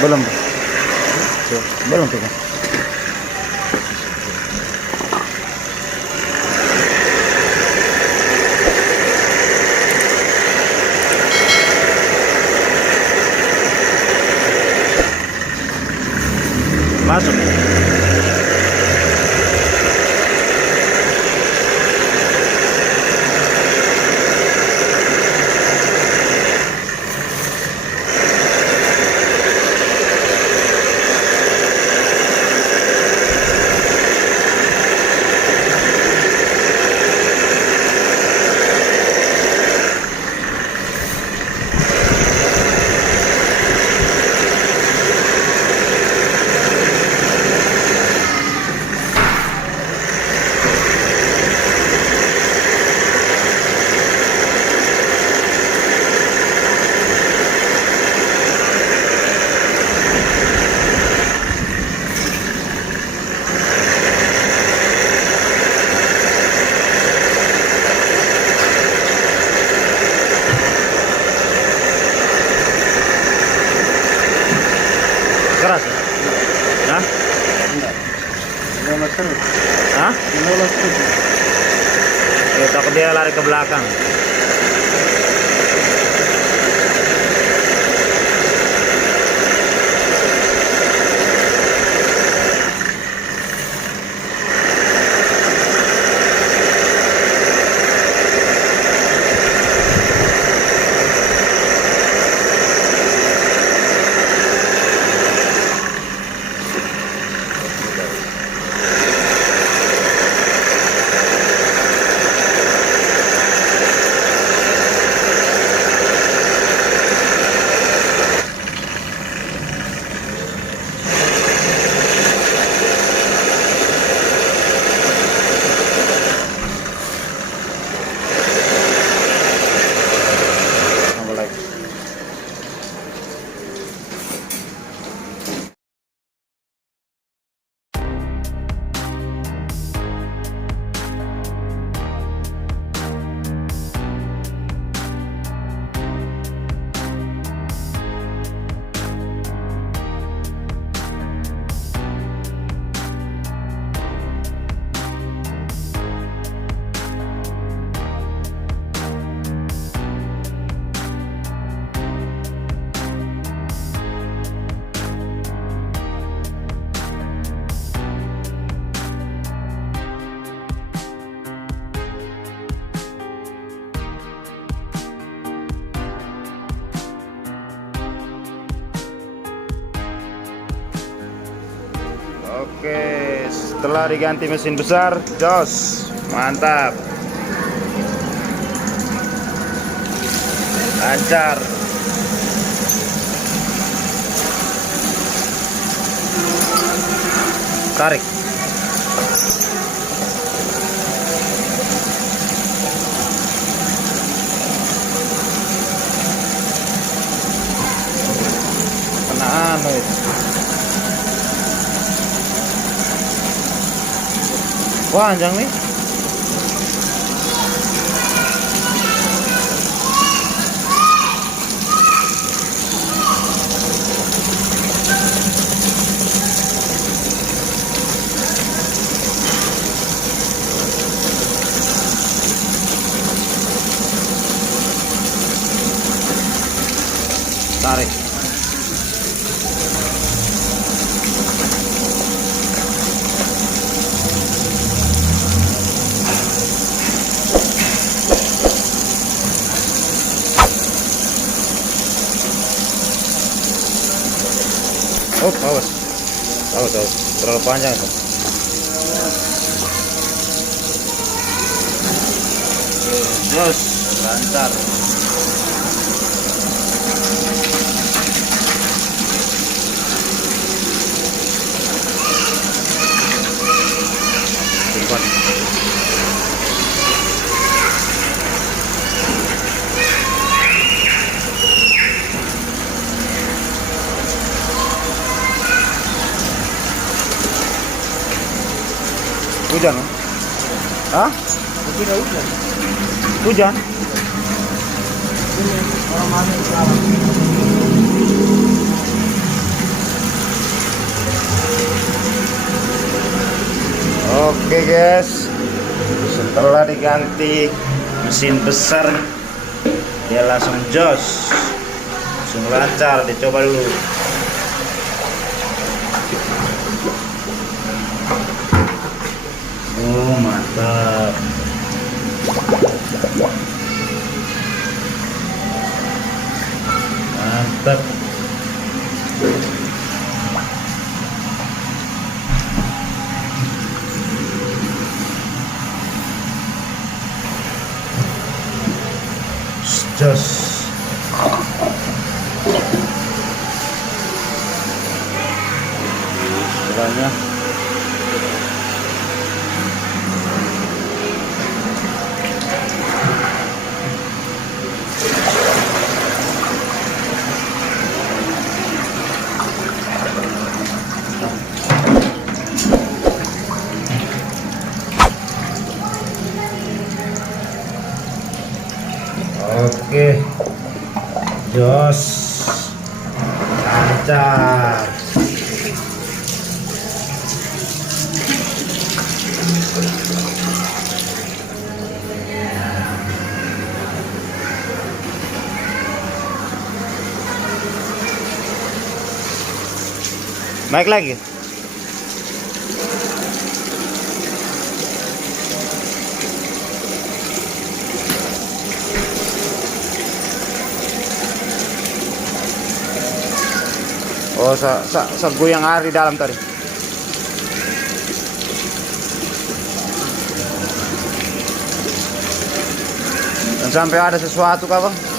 Belum. Tuh, belum tuh. Masuk. Keras ya? Hah? Lolos terus. Hah? Lolos terus. Ya, takut dia lari ke belakang. Tambah lagi. Oke, setelah diganti mesin besar, jos, mantap, lancar. Tarik. Kena anu itu. Panjang nih. Tarik. Oh, awas. Awas, awas. Terlalu panjang itu. Jos, lancar. Cepat. Hujan, hah? Tidak hujan. Hujan? Ini orang mana sekarang? guys, setelah diganti mesin besar dia langsung jos, langsung lancar. Dicoba dulu. Oh mantap. Mantap. Jos. Sebelahnya. Oke, jos lancar. Naik lagi. Oh, goyang air di dalam tadi. Dan sampai ada sesuatu kah, Bang?